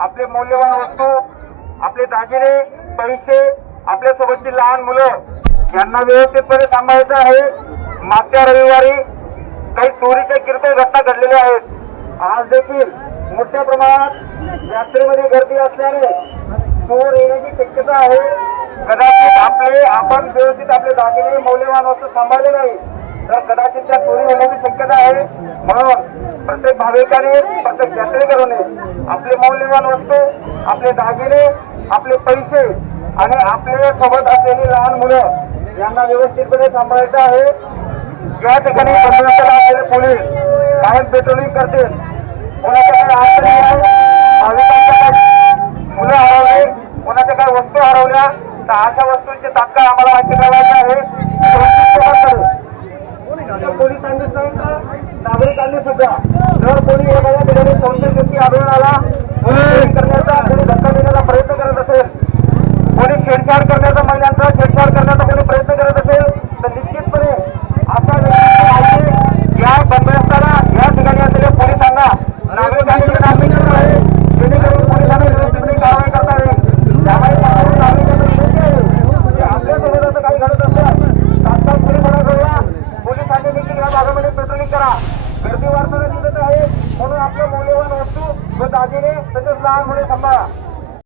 आपले मौल्यवान वस्तू, आपले दागिने, पैसे, आपल्यासोबतची लहान मुलं यांना व्यवस्थितपणे सांभाळायचं आहे। मागच्या रविवारी काही चोरीच्या किरकोळ घटना घडलेल्या आहेत। आज देखील मोठ्या प्रमाणात यात्रेमध्ये गर्दी असल्याने चोर येण्याची शक्यता आहे। कदाचित आपण व्यवस्थित आपले दागिने, मौल्यवान वस्तू सांभाळले नाही तर कदाचित त्या चोरी होण्याची शक्यता आहे। म्हणून प्रत्येक भाविकाने, प्रत्येक यात्रेकरूने आपले मौल्यवान वस्तू, आपले दागिने, आपले पैसे आणि आपल्या सोबत असलेली लहान मुलं यांना व्यवस्थितपणे सांभाळायचं आहे। या ठिकाणी बंदोबस्ताला असलेले पोलीस कायम पेट्रोलिंग करतील। कोणाच्या काही अडचणी आहे, भाविकांच्या काही मुलं हरवले, कोणाच्या काही वस्तू हरवल्या तर अशा वस्तूंची तात्काळ आम्हाला माहिती कळवायची आहे। पोलिसांनीच नाही तर नागरिकांनी सुद्धा जर कोणी एखाद्या ठिकाणी कोणत्या व्यक्ती आढळून आला, कोणी करण्याचा, कोणी धक्का देण्याचा प्रयत्न करत असेल, कोणी छेडछाड करण्याचा, महिलांचा छेडछाड करण्याचा कोणी प्रयत्न करत असेल तर निश्चितपणे अशा व्यक्तीची माहिती या बंदोबस्ताला, या ठिकाणी असलेल्या पोलिसांना नागरिकांनी सांगितलं आहे, जेणेकरून पोलिसांना व्यवस्थितपणे कारवाई करता येईल। त्यामुळे नागरिकांना विनंती आहे की आपल्यासोबत असं काही घडत असल्यास तात्काळ पोलीस बळाला पोलिसांनी देखील या भागामध्ये पेट्रोलिंग करा। गर्दी वाढताना दिसत आहे, म्हणून आपल्या मौल्यवान वस्तू व दागिने तसेच लहान मुले सांभाळा।